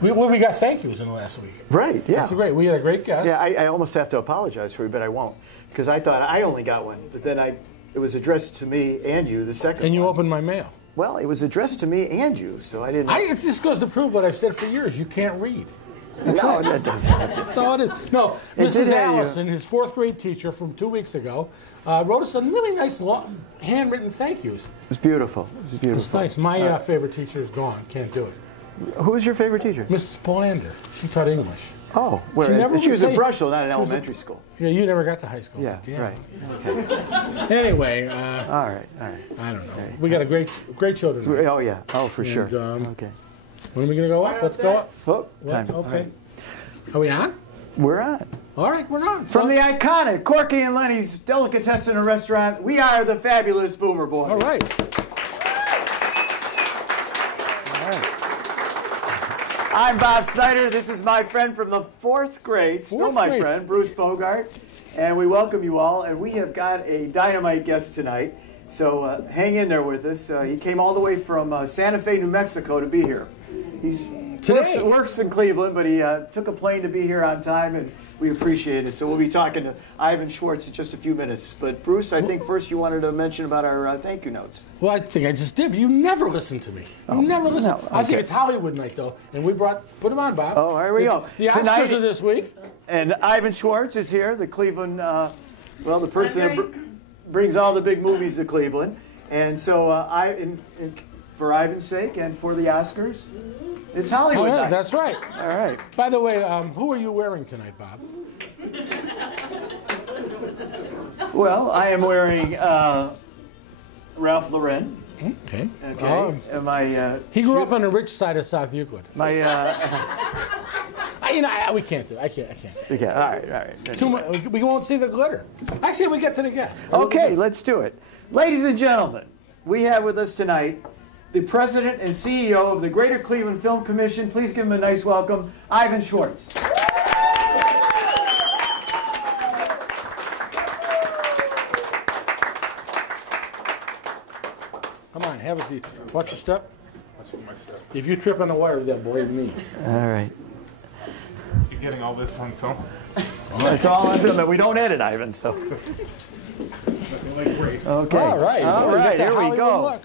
We got thank yous in the last week. Right, yeah. That's great. We had a great guest. Yeah, I almost have to apologize for you, but I won't. Because I thought I only got one, but then it was addressed to me and you, the second And you one. opened my mail. Well, it was addressed to me and you, so I didn't... It just goes to prove what I've said for years. You can't read. No, that doesn't have to. That's all it is. No, Mrs. Allison, his 4th grade teacher from 2 weeks ago, wrote us some really nice handwritten thank yous. It was beautiful. It was beautiful. It's nice. My favorite teacher is gone. Can't do it. Who was your favorite teacher? Mrs. Polander. She taught English. Oh, where? She was at Brushville, not in elementary school. Yeah, you never got to high school. Yeah, yeah. right. Okay. Anyway. All right. I don't know. Right. We got a great show tonight. Oh, yeah. Oh, for sure. Okay. When are we going to go up? Let's go up. Oh, time. Okay. Right. Are we on? We're on. All right, we're on. From the iconic Corky and Lenny's Delicatessen and Restaurant, we are the fabulous Boomer Boys. All right. I'm Bob Snyder. This is my friend from the 4th grade, still my friend, Bruce Bogart. And we welcome you all. And we have got a dynamite guest tonight. So hang in there with us. He came all the way from Santa Fe, New Mexico to be here. He works in Cleveland, but he took a plane to be here on time, and we appreciate it. So we'll be talking to Ivan Schwarz in just a few minutes. But Bruce, I think first you wanted to mention about our thank you notes. Well, I think I just did, but you never listen to me. You never listen. No, okay. I think it's Hollywood night, though, and we put them on, Bob. Oh, here we go. The Oscars are this week. And Ivan Schwarz is here, the Cleveland, the person that brings all the big movies to Cleveland. And so for Ivan's sake and for the Oscars, it's Hollywood night. That's right. All right. By the way, who are you wearing tonight, Bob? Well, I am wearing Ralph Lauren. Okay. Okay. And my he grew up on the rich side of South Euclid. My we can't do it. I can't. Okay. All right. Too much. We won't see the glitter. Actually, we get to the guest. Okay, let's do it. Ladies and gentlemen, we have with us tonight the President and CEO of the Greater Cleveland Film Commission. Please give him a nice welcome, Ivan Schwarz. Come on, have a seat. Watch your step. Watch my step. If you trip on the wire, that believe me. All right. You're getting all this on film? It's all on film, but we don't edit, Ivan, so. Nothing like race. Okay. All right. All right, here we Hollywood go. look.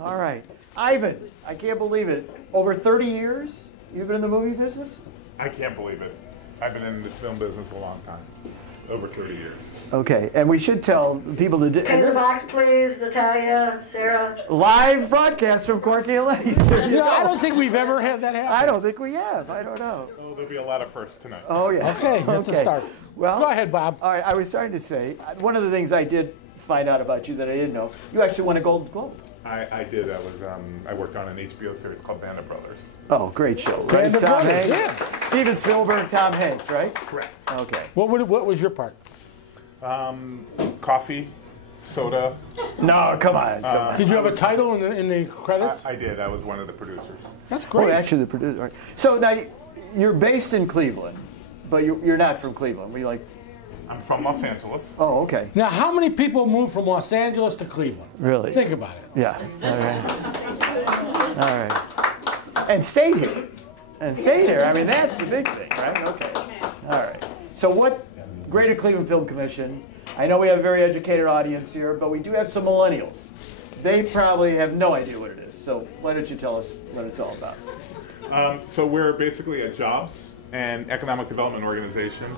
All right. Ivan, I can't believe it. Over 30 years you've been in the movie business? I can't believe it. I've been in the film business a long time. Over 30 years. Okay, and we should tell people to... In the box, please, Natalia, Sarah. Live broadcast from Corky and Lenny's. I don't think we've ever had that happen. I don't think we have. I don't know. Oh, there'll be a lot of firsts tonight. Oh, yeah. Okay, that's a start. Well, go ahead, Bob. All right, I was starting to say, one of the things I did find out about you that I didn't know, you actually won a Golden Globe. I did. I worked on an HBO series called Band of Brothers. Oh, great show, right? Band of Tom Brothers, Hanks, yeah. Steven Spielberg, Tom Hanks, right? Correct. Okay. What was your part? Coffee, soda. No, come on. Did you have a title in the credits? I did. I was one of the producers. That's great. Oh, actually, the producer. Right. So now you're based in Cleveland, but you're not from Cleveland. I'm from Los Angeles. Oh, okay. Now, how many people moved from Los Angeles to Cleveland? Really? Think about it. Yeah. All right. All right. And stayed here. I mean, that's the big thing, right? Okay. All right. So what Greater Cleveland Film Commission, I know we have a very educated audience here, but we do have some millennials. They probably have no idea what it is. So why don't you tell us what it's all about? So we're basically a jobs and economic development organization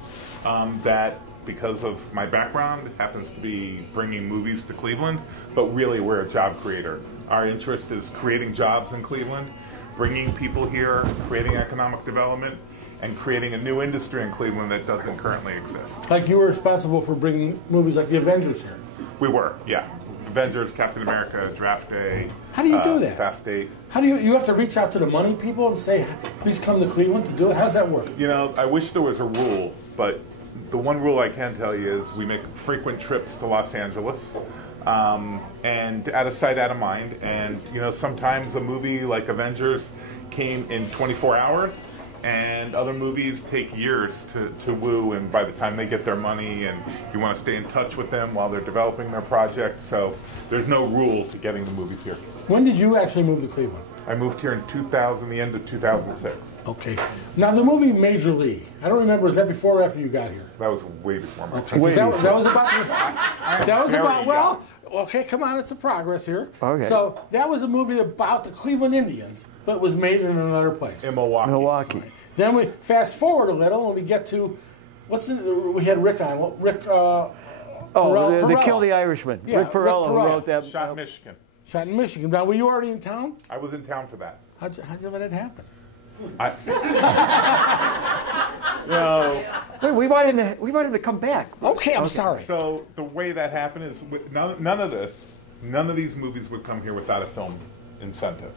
that, because of my background, happens to be bringing movies to Cleveland, but really we're a job creator. Our interest is creating jobs in Cleveland, bringing people here, creating economic development, and creating a new industry in Cleveland that doesn't currently exist. Like you were responsible for bringing movies like The Avengers here. We were, yeah. Avengers, Captain America, Draft Day. How do you do that? Fast 8. How do you have to reach out to the money people and say, please come to Cleveland to do it? How does that work? You know, I wish there was a rule, but the one rule I can tell you is we make frequent trips to Los Angeles, and out of sight, out of mind. And you know, sometimes a movie like Avengers came in 24 hours, and other movies take years to woo, and by the time they get their money, and you want to stay in touch with them while they're developing their project. So there's no rule to getting the movies here. When did you actually move to Cleveland? I moved here in 2000, the end of 2006. Okay. Now the movie Major League. I don't remember. Was that before or after you got here? That was way before my time. Okay. That was about. That was about. Well, okay. Come on. It's a progress here. Okay. So that was a movie about the Cleveland Indians, but was made in another place. In Milwaukee. Milwaukee. Then we fast forward a little and we get to we had Rick on. Well, Rick. They killed the Irishman. Yeah, Rick Perella, who wrote that. Shot in Michigan. Shot in Michigan. Now, were you already in town? I was in town for that. How'd you let it happen? No. Wait, we want him to come back. Okay, I'm sorry. So the way that happened is none of these movies would come here without a film incentive.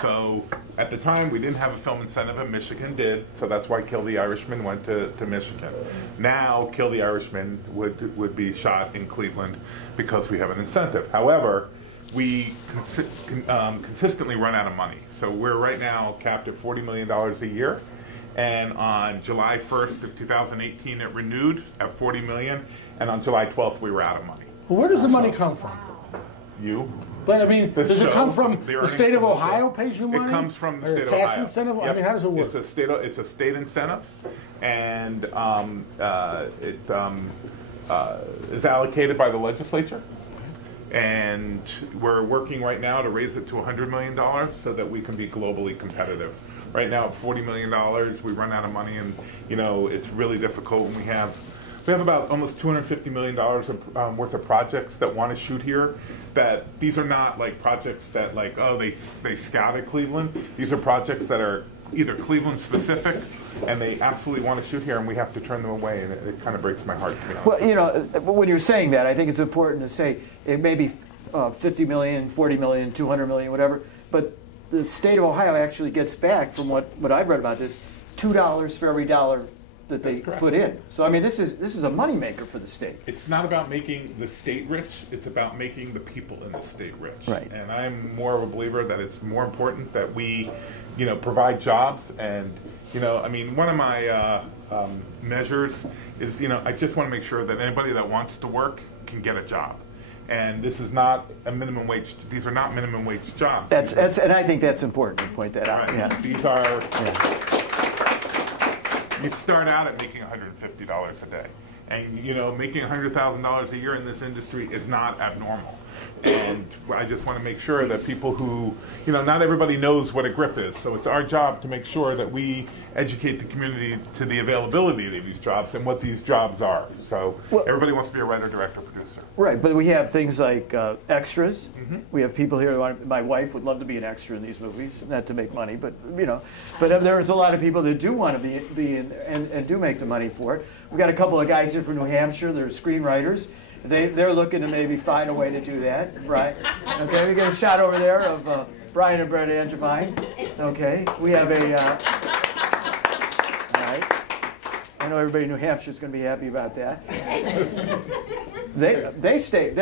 So at the time, we didn't have a film incentive, and Michigan did. So that's why Kill the Irishman went to Michigan. Now, Kill the Irishman would be shot in Cleveland because we have an incentive. However, we consistently run out of money. So we're right now capped at $40 million a year. And on July 1st of 2018, it renewed at $40 million. And on July 12th, we were out of money. Well, where does the money come from? You? But I mean, does it come from the state of Ohio pays you money? It comes from the state of Ohio. Tax Ohio. incentive? Yep. I mean, how does it work? It's a state incentive, and it is allocated by the legislature. And we're working right now to raise it to $100 million so that we can be globally competitive. Right now, at $40 million, we run out of money, and it's really difficult. And we have about almost $250 million worth of projects that want to shoot here. That these are not like projects that they scouted Cleveland. These are projects that are either Cleveland specific, and they absolutely want to shoot here, and we have to turn them away, and it kind of breaks my heart, to be honest. Well, when you're saying that, I think it's important to say it may be 50 million, 40 million, 200 million, whatever, but the state of Ohio actually gets back, from what I've read about this, $2 for every dollar that they put in. So I mean, this is a moneymaker for the state. It's not about making the state rich, it's about making the people in the state rich. Right. And I'm more of a believer that it's more important that we, provide jobs. And, I mean, one of my measures is, I just want to make sure that anybody that wants to work can get a job. And this is not a minimum wage. These are not minimum wage jobs. And I think that's important to point that out. Right. Yeah. These are. Yeah. You start out at making $150 a day, and making $100,000 a year in this industry is not abnormal. And I just want to make sure that people who, not everybody knows what a grip is, so it's our job to make sure that we educate the community to the availability of these jobs and what these jobs are. So everybody wants to be a writer, director, producer. Right, but we have things like extras. Mm-hmm. We have people here my wife would love to be an extra in these movies, not to make money, but there's a lot of people that do want to be in and do make the money for it. We've got a couple of guys here from New Hampshire. They're screenwriters. They're looking to maybe find a way to do that, right? Okay, we get a shot over there of Brian and Brett Angevine. Okay, we have a. All right. I know everybody in New Hampshire is going to be happy about that.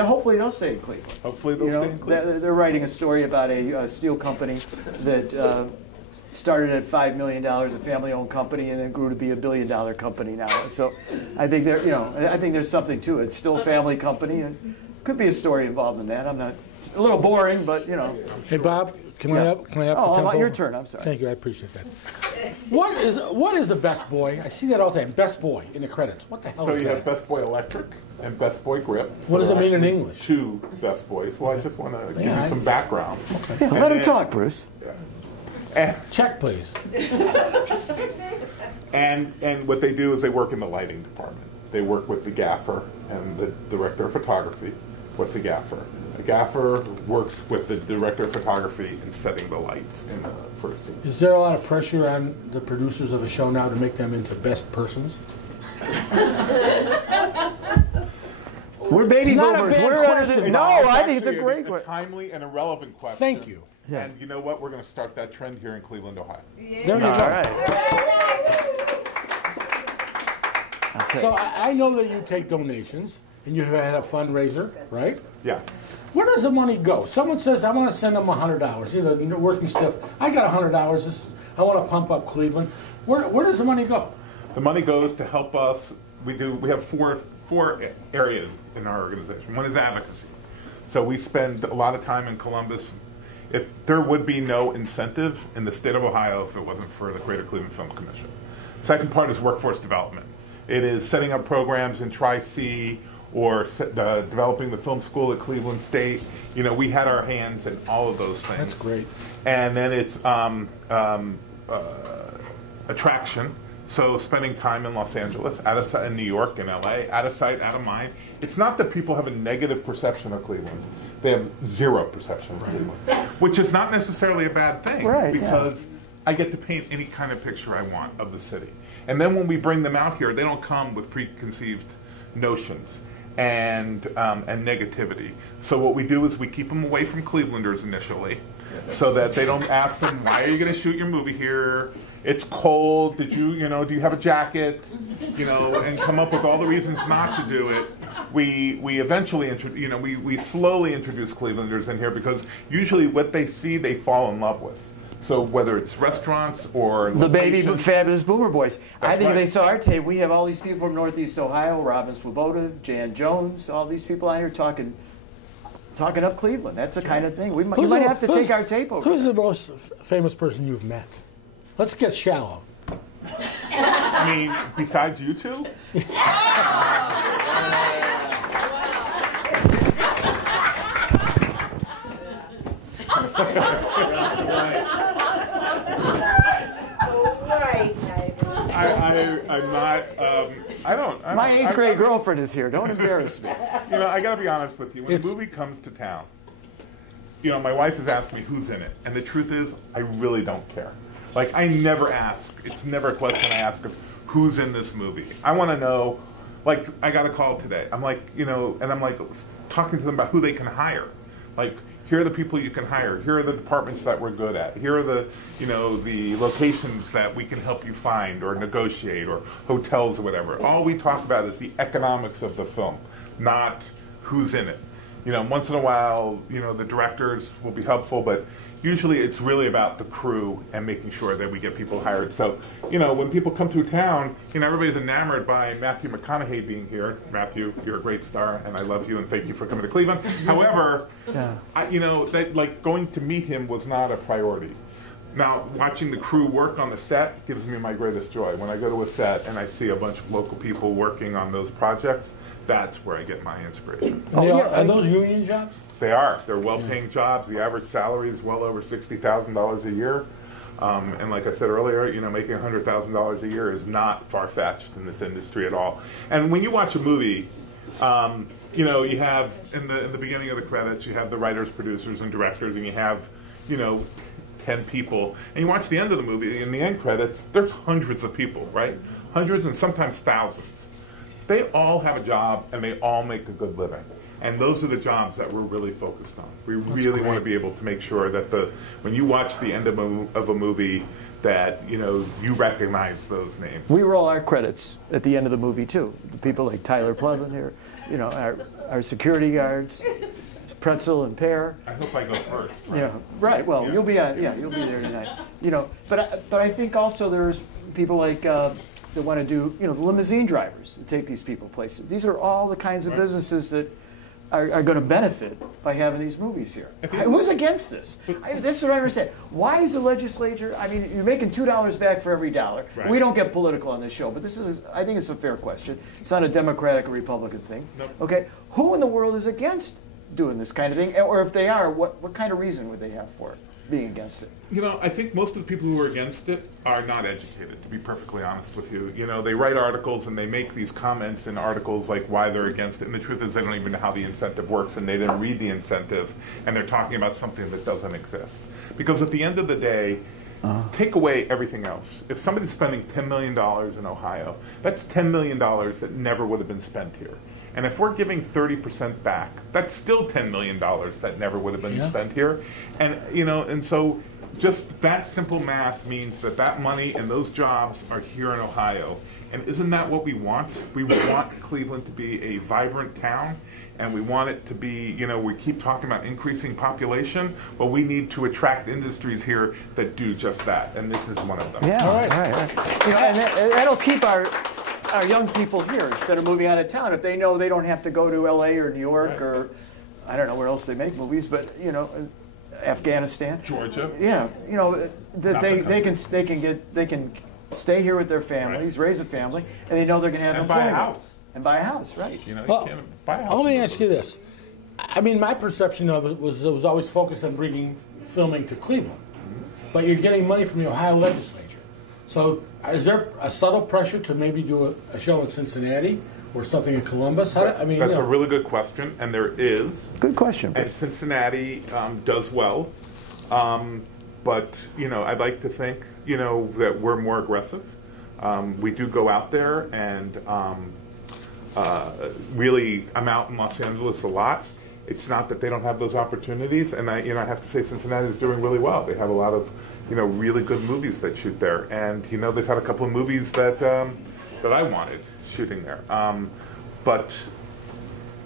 Hopefully they'll stay in Cleveland. Hopefully they'll stay in Cleveland. They're writing a story about a steel company that started at $5 million, a family-owned company, and then grew to be $1 billion company now. So I think there's something to it. It's still a family company, and could be a story involved in that. I'm not. A little boring, but Hey, Bob, can I up the tempo? Your turn. I'm sorry. Thank you. I appreciate that. What is a best boy? I see that all the time. Best boy in the credits. What the hell is that? So you have Best Boy Electric and Best Boy Grip. What does it mean in English? Two Best Boys. Well, I just want to give you some background. Okay. Yeah, let him talk, Bruce. Check, please. And what they do is they work in the lighting department. They work with the gaffer and the director of photography. What's a gaffer? A gaffer works with the director of photography in setting the lights in the first scene. Is there a lot of pressure on the producers of a show now to make them into best persons? We're baby boomers. I think it's a great question. A timely and irrelevant question. Thank you. Yeah. And you know what? We're going to start that trend here in Cleveland, Ohio. Yeah. There you go. All right. Okay. So I know that you take donations, and you have had a fundraiser, right? Yes. Where does the money go? Someone says, I want to send them $100. Either working stiff. I got $100. I want to pump up Cleveland. Where does the money go? The money goes to help us. We have four areas in our organization. One is advocacy. So we spend a lot of time in Columbus if there would be no incentive in the state of Ohio if it wasn't for the Greater Cleveland Film Commission. Second part is workforce development. It is setting up programs in Tri-C or developing the film school at Cleveland State. You know, we had our hands in all of those things. That's great. And then it's attraction. So spending time in Los Angeles, out of sight in New York and LA, out of sight, out of mind. It's not that people have a negative perception of Cleveland. They have zero perception of Cleveland, which is not necessarily a bad thing, because I get to paint any kind of picture I want of the city. And then when we bring them out here, they don't come with preconceived notions and negativity. So what we do is we keep them away from Clevelanders initially, so that they don't ask them, why are you going to shoot your movie here? It's cold. Do you have a jacket? And come up with all the reasons not to do it. We eventually, we slowly introduce Clevelanders in here because usually what they see, they fall in love with. So whether it's restaurants or the baby fabulous boomer boys. I think right. if they saw our tape, we have all these people from Northeast Ohio, Robin Swoboda, Jan Jones, all these people out here talking up Cleveland. That's the kind of thing. You might have to take our tape over. Who's the most famous person you've met? Let's get shallow. I mean, besides you two? I'm not. I don't. My eighth grade girlfriend is here. Don't embarrass me. I got to be honest with you. When the movie comes to town, my wife has asked me who's in it, and the truth is, I really don't care. Like, I never ask. It's never a question I ask of who's in this movie. I want to know. Like, I got a call today. I'm like, and I'm like talking to them about who they can hire. Like, here are the people you can hire. Here are the departments that we're good at. Here are the, the locations that we can help you find or negotiate, or hotels or whatever. All we talk about is the economics of the film, not who's in it. Once in a while, the directors will be helpful, but usually it's really about the crew and making sure that we get people hired. So, when people come through town, everybody's enamored by Matthew McConaughey being here. Matthew, you're a great star, and I love you, and thank you for coming to Cleveland. However, going to meet him was not a priority. Now, watching the crew work on the set gives me my greatest joy. When I go to a set and I see a bunch of local people working on those projects, that's where I get my inspiration. Are those union jobs? They are. They're well-paying jobs. The average salary is well over $60,000 a year. And like I said earlier, making $100,000 a year is not far-fetched in this industry at all. And when you watch a movie, you have, in the beginning of the credits, you have the writers, producers, and directors, and you have, 10 people. And you watch the end of the movie, in the end credits, there's hundreds of people, right? Hundreds and sometimes thousands. They all have a job, and they all make a good living. And those are the jobs that we're really focused on. We really want to be able to make sure that when you watch the end of a movie, that you recognize those names. We roll our credits at the end of the movie too. The people like Tyler Plevin here, our security guards, Pretzel and Pear. I hope I go first. Right? Right. Well, you'll be on. Yeah, you'll be there tonight. But I think also there's people like that want to do the limousine drivers to take these people places. These are all the kinds of businesses that are going to benefit by having these movies here. Who's against this? This is what I understand. Why is the legislature? I mean, you're making $2 back for every dollar. Right. We don't get political on this show, but I think it's a fair question. It's not a Democratic or Republican thing. Nope. Okay, who in the world is against doing this kind of thing? Or if they are, what kind of reason would they have for it, being against it? I think most of the people who are against it are not educated, to be perfectly honest with you. They write articles and they make these comments in articles like why they're against it. And the truth is they don't even know how the incentive works, and they didn't read the incentive, and they're talking about something that doesn't exist. Because at the end of the day, take away everything else. If somebody's spending $10 million in Ohio, that's $10 million that never would have been spent here. And if we're giving 30% back, that's still $10 million that never would have been spent here. And, and so just that simple math means that money and those jobs are here in Ohio. And isn't that what we want? We want Cleveland to be a vibrant town, and we want it to be, we keep talking about increasing population, but we need to attract industries here that do just that. And this is one of them. Yeah, all right. And that'll keep our young people here instead of moving out of town. If they know they don't have to go to LA or New York or I don't know where else they make movies, but Afghanistan, Georgia. Yeah, you know that they can stay here with their families, raise a family, and they know they're going to have And buy a employment. house. And buy a house, right? You know, Well, you can't buy a house. let me in ask you this. I mean, my perception of it was always focused on bringing filming to Cleveland. But you're getting money from the Ohio legislature. So is there a subtle pressure to maybe do a show in Cincinnati or something in Columbus? I mean, That's a really good question, and there is. Good question. And Cincinnati does well. But, you know, I'd like to think, you know, that we're more aggressive. We do go out there, and really, I'm out in Los Angeles a lot. It's not that they don't have those opportunities, and I have to say Cincinnati is doing really well. They have a lot of, you know, really good movies that shoot there, and you know, they've had a couple of movies that that I wanted shooting there. But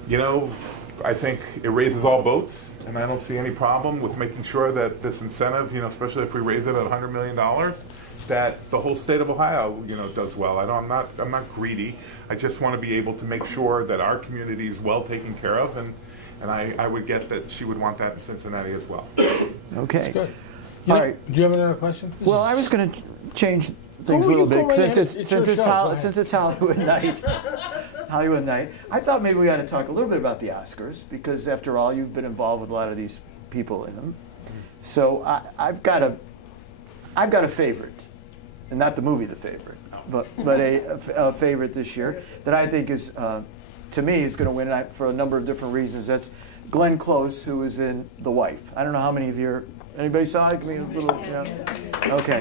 you know, I think it raises all boats, and I don't see any problem with making sure that this incentive, you know, especially if we raise it at $100 million, that the whole state of Ohio, you know, does well. I'm not greedy. I just want to be able to make sure that our community is well taken care of, and I would get that she would want that in Cincinnati as well. Okay. That's good. All right. Do you have another question? Well, I was going to change things a little bit since it's Hollywood night. Hollywood night. I thought maybe we ought to talk a little bit about the Oscars because, after all, you've been involved with a lot of these people in them. So I've got a favorite, and not the movie The Favorite, but a favorite this year that I think is, to me, is going to win for a number of different reasons. That's Glenn Close, who was in The Wife. I don't know how many of you anybody saw it? Give me a little. Yeah. Okay.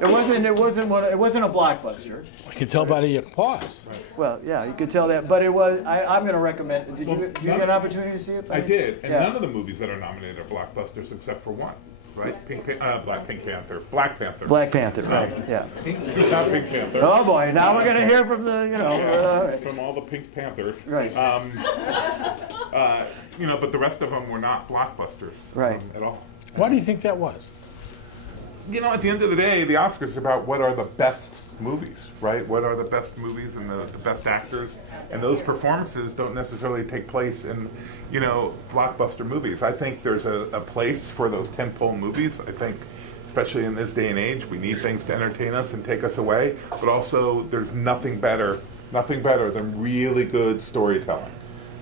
It wasn't a blockbuster. I can tell by the applause. Well, yeah, you could tell that, but it was. I'm going to recommend it. Did you get an opportunity to see it? I did, and Yeah. none of the movies that are nominated are blockbusters except for one, right? Black Panther. Black Panther, right? Yeah. Not Pink Panther. Oh boy! Now we're going to hear from the From all the Pink Panthers. Right. You know, but the rest of them were not blockbusters, Right. At all. Why do you think that was? You know, at the end of the day, the Oscars are about what are the best movies, right? What are the best movies and the best actors? And those performances don't necessarily take place in, you know, blockbuster movies. I think there's a place for those tentpole movies. I think, especially in this day and age, we need things to entertain us and take us away. But also, there's nothing better than really good storytelling.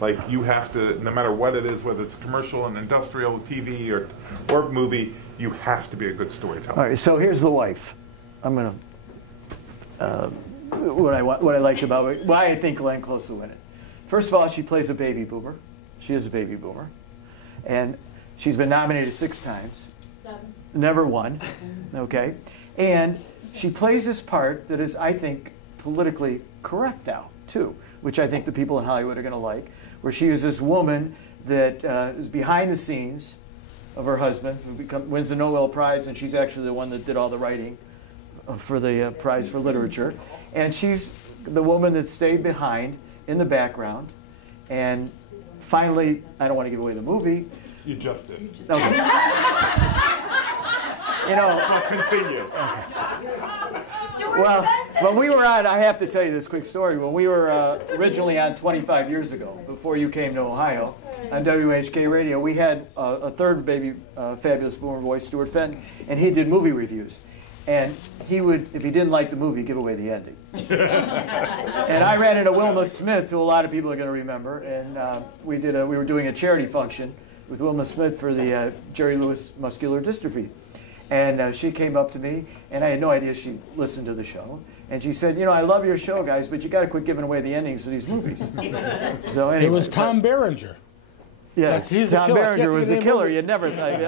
Like, you have to, no matter what it is, whether it's commercial and industrial, TV or movie, you have to be a good storyteller. All right, so here's The Wife. I'm going to, what I liked about it, why I think Glenn Close will win it. First of all, she plays a baby boomer. She is a baby boomer. And she's been nominated 6 times. 7. Never won, okay? And she plays this part that is, I think, politically correct now, too, which I think the people in Hollywood are going to like, where she is this woman that is behind the scenes of her husband, who wins the Nobel Prize, and she's actually the one that did all the writing for the Prize for Literature. And she's the woman that stayed behind in the background. And finally, I don't want to give away the movie. You just did. Okay. You know, Continue. well, when we were on, I have to tell you this quick story. When we were originally on 25 years ago, before you came to Ohio, on WHK Radio, we had a third baby, fabulous boomer voice, Stuart Fenton, and he did movie reviews. And he would, if he didn't like the movie, give away the ending. And I ran into Wilma Smith, who a lot of people are going to remember, and we were doing a charity function with Wilma Smith for the Jerry Lewis Muscular Dystrophy. And she came up to me, and I had no idea she listened to the show. And she said, you know, I love your show, guys, but you got to quit giving away the endings to these movies. So anyway, It was Tom Berenger. Yes, He's the Tom killer. Berenger Can't was think the of the killer. name You'd never thought.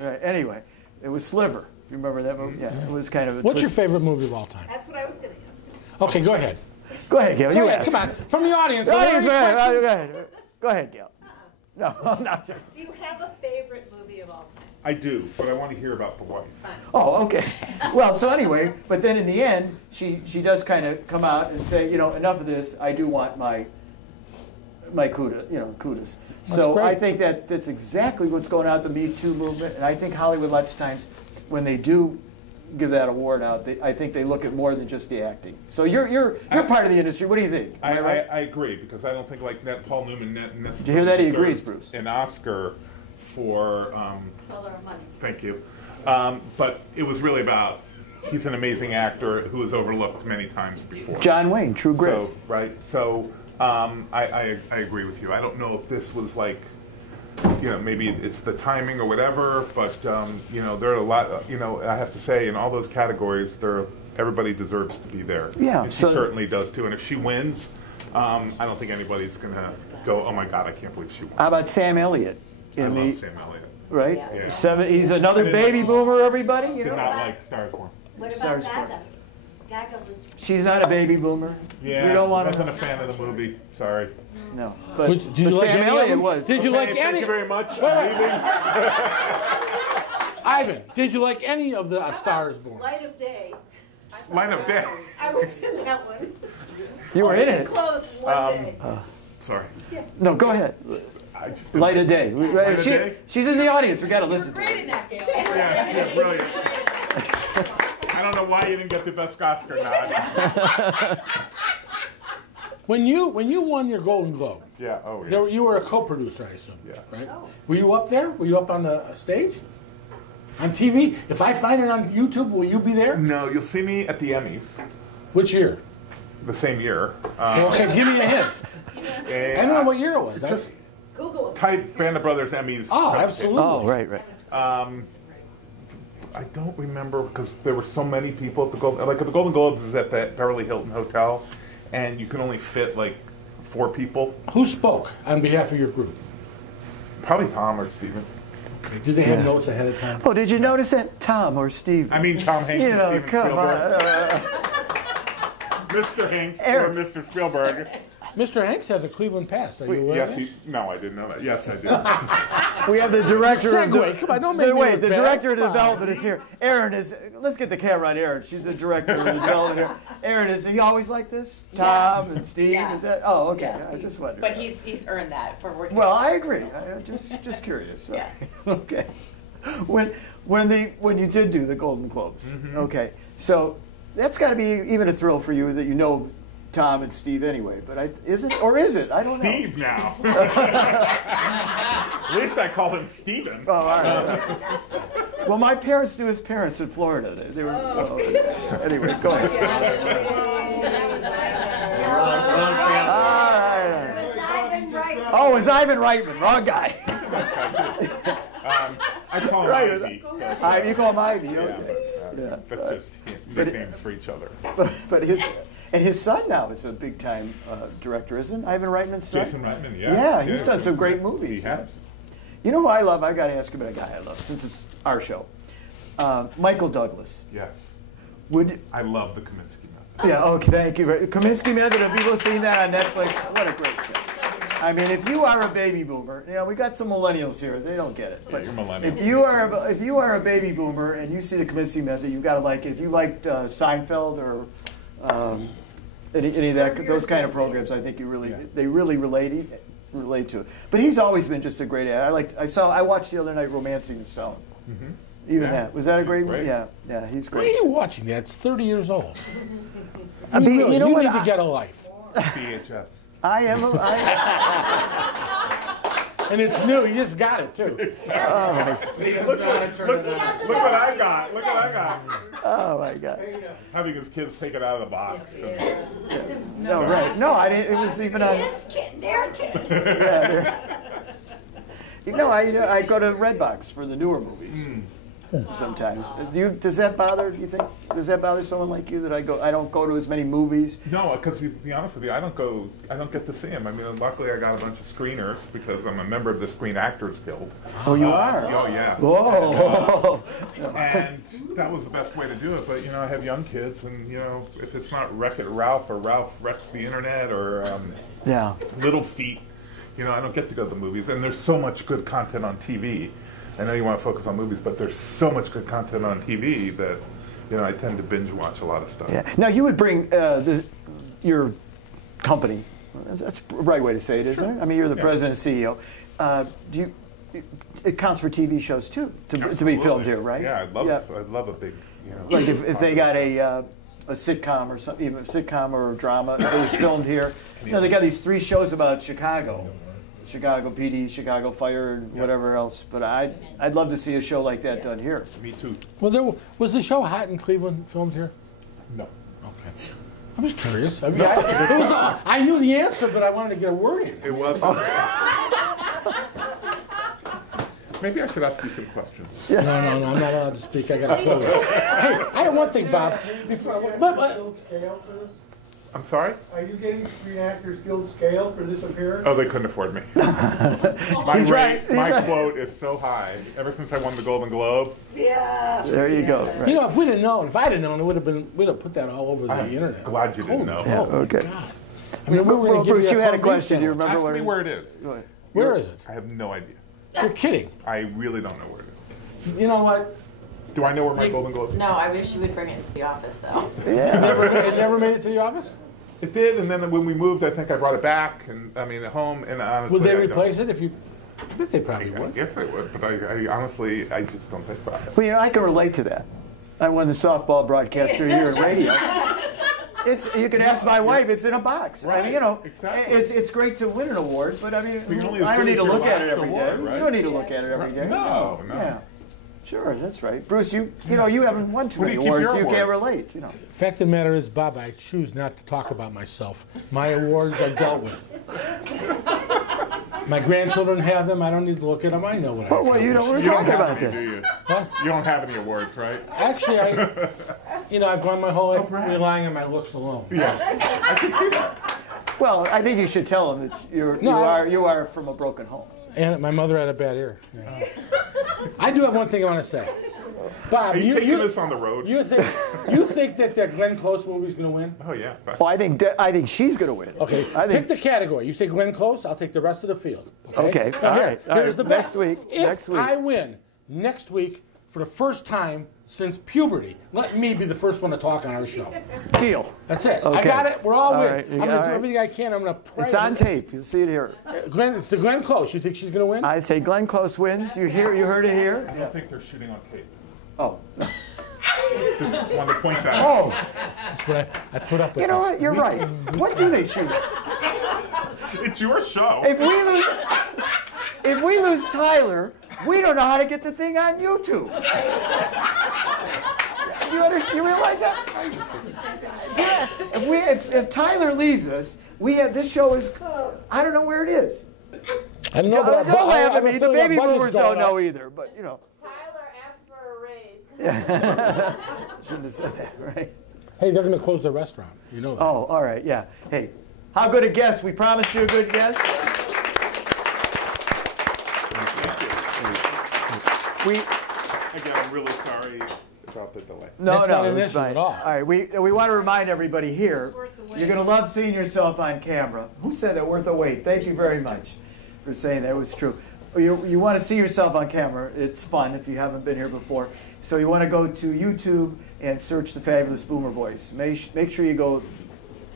Right. Anyway, it was Sliver. You remember that movie? Yeah, it was kind of a What's your twist. favorite movie of all time? That's what I was going to ask. Okay, go ahead. Go ahead, Gail. You Go ahead, ask. come on. From the audience. The are there audience, any go questions? ahead. Go ahead, Gail. No, I'm not sure. Do you have a favorite movie of all time? I do, but I want to hear about The Wife. Oh, okay. Well, so anyway, but then in the end, she does kind of come out and say, you know, enough of this. I do want my kudos. So great. I think that that's exactly what's going on with the Me Too movement, and I think Hollywood lots of times when they do give that award out, I think they look at more than just the acting. So you're part of the industry. What do you think? I agree, because I don't think like Paul Newman necessarily Did you hear that? He agrees, deserved Bruce. an Oscar for. Color of Money. Thank you. But it was really about. He's an amazing actor who was overlooked many times before. John Wayne, True Grit. So, right. So I agree with you. I don't know if this was like, maybe it's the timing or whatever, but there are a lot. I have to say, in all those categories, everybody deserves to be there. Yeah, and she certainly does too. And if she wins, I don't think anybody's going to go, "Oh my God, I can't believe she won." How about Sam Elliott? I love Sam Elliott. Right? Yeah. He's another baby boomer, everybody. Did not like Stars Born. What Stars about Born. Gaga? Gaga was. She's not a baby boomer. Yeah, we don't want I wasn't a fan of the movie. Sorry. No, but, Did you like Sam any of Elliott them? was. Did you like Thank any? you very much. Ivan, did you like any of the Stars Born? Light of Day. Line of Day. I was in that one. You were in it. Closed one day. Sorry. No, go ahead. I just Light of Day. Light of Day? She's in the audience. We got to listen to her. Great in that game. Yeah, brilliant. I don't know why you didn't get the best Oscar nod. When you won your Golden Globe, you were a co-producer, I assume, right? Were you up there? Were you up on the stage? On TV? If I find it on YouTube, will you be there? No, you'll see me at the Emmys. Which year? The same year. Okay, give me a hint. I don't know what year it was. Just Google. type Band of Brothers Emmys. Oh, absolutely. Oh, right. I don't remember because there were so many people at the Golden. Like the Golden Globes is at the Beverly Hilton Hotel, and you can only fit like 4 people. Who spoke on behalf of your group? Probably Tom or Steven. Did they have notes ahead of time? Oh, did you notice that? Tom or Steve? I mean, Tom Hanks and Steven come Spielberg. on. Mr. Hanks Eric. or Mr. Spielberg. Mr. Hanks has a Cleveland past. Are you aware of that? No, I didn't know that. Yes, I did. We have the director Segue. Come on, don't make me wait, look the bad. director of Come on. development is here. Erin is. Let's get the camera on Erin. She's the director of development here. Erin, is he always like this? Tom and Steve. Yes. Is that? Oh, okay. Yes, I just wondered. But he's earned that for working. Well, I agree. I'm just curious. Yeah. Okay. When you did do the Golden Globes, okay, so that's got to be even a thrill for you that you know Tom and Steve anyway. But is it? I don't know. Steve now. At least I call him Steven. Oh, all right. Well, my parents knew his parents in Florida. They were. Anyway, go ahead. Oh, it was Ivan Reitman. Wrong guy. He's a nice guy too. I call him Ivy. You call him Ivy. Yeah, Okay. that's just nicknames for each other. But his son now is a big time director, isn't Ivan Reitman's son? Jason Reitman, yeah. Yeah, he's done some great movies. He has. You know who I love? I've got to ask you about a guy I love since it's our show. Michael Douglas. Yes. I love the Kaminsky Method. Yeah. Okay. Thank you. Kaminsky Method. Have people seen that on Netflix? What a great show. I mean, if you are a baby boomer, we got some millennials here. They don't get it. But you're millennial. if you are a baby boomer and you see the Kaminsky Method, you've got to like it. If you liked Seinfeld or any of those kind of programs, I think they really relate to it. But he's always been just a great actor. I watched the other night Romancing the Stone. Mm-hmm. Even that. Was that a great movie? Yeah, he's great. Why are you watching that? It's 30 years old. You need to get a life. VHS. I am. And it's new. You just got it, too. Look what I got. Look what I got. Oh, my God. Having his kids take it out of the box. No, right. No, I didn't. It was even on. This kid, their kid. Yeah, I go to Redbox for the newer movies. Sometimes. Does that bother you? Think? Does that bother someone like you that I don't go to as many movies? No, because to be honest with you, I don't get to see them. I mean, luckily I got a bunch of screeners because I'm a member of the Screen Actors Guild. Oh, you are? Oh, yes. Whoa. And that was the best way to do it. But I have young kids, and if it's not Wreck-It Ralph or Ralph Wrecks the Internet or Little Feet, I don't get to go to the movies. And there's so much good content on TV. I know you want to focus on movies, but there's so much good content on TV that I tend to binge watch a lot of stuff. Yeah. Now you would bring your company. That's the right way to say it, isn't it? I mean, you're the president and CEO. It counts for TV shows too to be filmed here, right? Yeah, I'd love a big. Like if they got a sitcom or something, even a sitcom or a drama, it was filmed here. They got these 3 shows about Chicago. Chicago PD, Chicago Fire, and whatever else. But I'd love to see a show like that done here. Me too. Well, was the show Hot in Cleveland filmed here? No. Okay. I'm just curious. I mean, I knew the answer, but I wanted to get a word in. It was. Maybe I should ask you some questions. No, I'm not allowed to speak. I got to go. Hey, I have one thing, Bob. I'm sorry? Are you getting Screen Actors Guild scale for this appearance? Oh, they couldn't afford me. My quote is so high. Ever since I won the Golden Globe. Yeah. There you go. Right. You know, if I'd have known, we'd have put that all over the internet. I'm glad you didn't know. Yeah, okay. God. I mean, we were going to give Bruce, you had a question. You sandwich. remember Ask me where it is. Where is it? I have no idea. You're kidding. I really don't know where it is. You know what? Do I know where my Golden Globe is? No, I wish you would bring it into the office, though. It never made it to the office? It did, and then when we moved, I think I brought it back, and I mean, at home, and honestly, Would they replace it if you? I bet they probably I would. guess I would, but I honestly, I just don't think about it. Well, you know, I can relate to that. I won the softball broadcaster here in radio. You can ask my wife. It's in a box. I mean, you know, exactly. it's great to win an award, but I mean, But you're only as I don't good need to as your look at it last every day. award, right? You don't need to look at it every day. No. Yeah. Sure, that's right. Bruce, you haven't won too Where do many you keep awards. your You can't awards? relate, you know. Fact of the matter is, Bob, I choose not to talk about myself. My awards are dealt with. My grandchildren have them. I don't need to look at them. I know what I Well, you know, we're You don't talking have about any, that. do you? What? You don't have any awards, right? Actually, I've gone my whole life relying on my looks alone. Yeah, I can see that. Well, I think you should tell them that you are from a broken home. And my mother had a bad ear. Yeah. I do have one thing I want to say. Bob, Are you taking this on the road? You think that Glenn Close movie's going to win? Oh yeah. Well, I think she's going to win. Okay, pick the category. You say Glenn Close, I'll take the rest of the field. Okay, Now, all right. Here's the Next bet. week. If I win next week for the first time since puberty, let me be the first one to talk on our show. Deal. That's it. Okay. I got it. We're all in. right. I'm going to do everything I can. I'm going to pray. It's on tape. You'll see it here. It's the Glenn Close. You think she's going to win? I say Glenn Close wins. You heard it here. I don't think they're shooting on tape. Oh. Just wanted to point that out. Oh. That's what I put up with. You know this what? You're right. What do they shoot? It's your show. If we lose Tyler, we don't know how to get the thing on YouTube. You realize that? Yeah. If Tyler leaves us, this show is, I don't know where it is. I don't know. Don't laugh at me. The baby boomers boomers don't know either, but you know. Tyler asked for a raise. Shouldn't have said that, right? Hey, they're going to close the restaurant. You know that. Oh, all right, yeah. Hey, how good a guest? We promised you a good guest. Again, I'm really sorry about the delay. No, That's not it an was issue fine. at all. All right, we want to remind everybody here, you're going to love seeing yourself on camera. Who said that? Worth the wait. Thank you very much for saying that. It was true. You want to see yourself on camera. It's fun if you haven't been here before. So you want to go to YouTube and search the Fabulous Boomer Boys. Make sure you go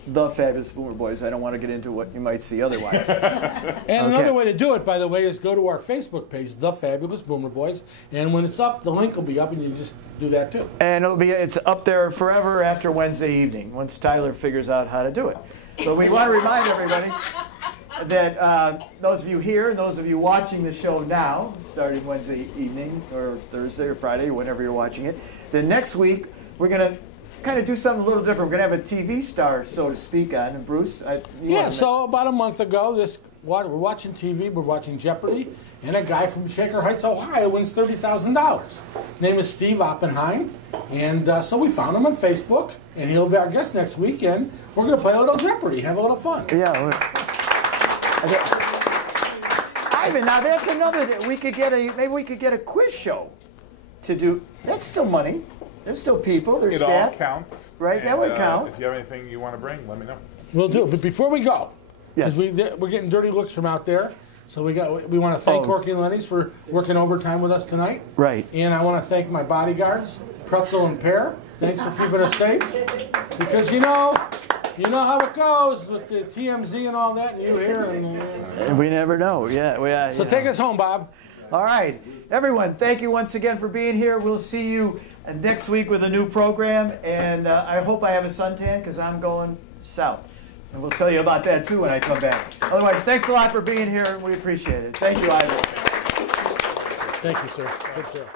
the Fabulous Boomer Boys. I don't want to get into what you might see otherwise. And another way to do it, by the way, is go to our Facebook page, The Fabulous Boomer Boys, and when it's up, the link will be up, and you just do that too. And it's up there forever after Wednesday evening, once Tyler figures out how to do it. But we want to remind everybody that those of you here and those of you watching the show now, starting Wednesday evening or Thursday or Friday, whenever you're watching it, then next week we're going to kind of do something a little different. We're going to have a TV star, so to speak, on. And Bruce, so about a month ago, we're watching TV, we're watching Jeopardy, and a guy from Shaker Heights, Ohio wins $30,000. His name is Steve Oppenheim, and so we found him on Facebook, and he'll be our guest next weekend. We're going to play a little Jeopardy, have a little fun. Yeah. Ivan, now that's another thing. Maybe we could get a quiz show to do. That's still money. There's still people. There's staff. It all counts. Right, that would count. If you have anything you want to bring, let me know. We'll do it, but before we go, yes, we're getting dirty looks from out there, so we want to thank Corky and Lenny's for working overtime with us tonight. Right. And I want to thank my bodyguards, Pretzel and Pear. Thanks for keeping us safe, because you know how it goes with the TMZ and all that, and you here. And we never know. Yeah. So take us home, Bob. All right. Everyone, thank you once again for being here. We'll see you next week with a new program, and I hope I have a suntan because I'm going south. And we'll tell you about that too when I come back. Otherwise, thanks a lot for being here, and we appreciate it. Thank you, Ivan. Thank you, sir. Good show.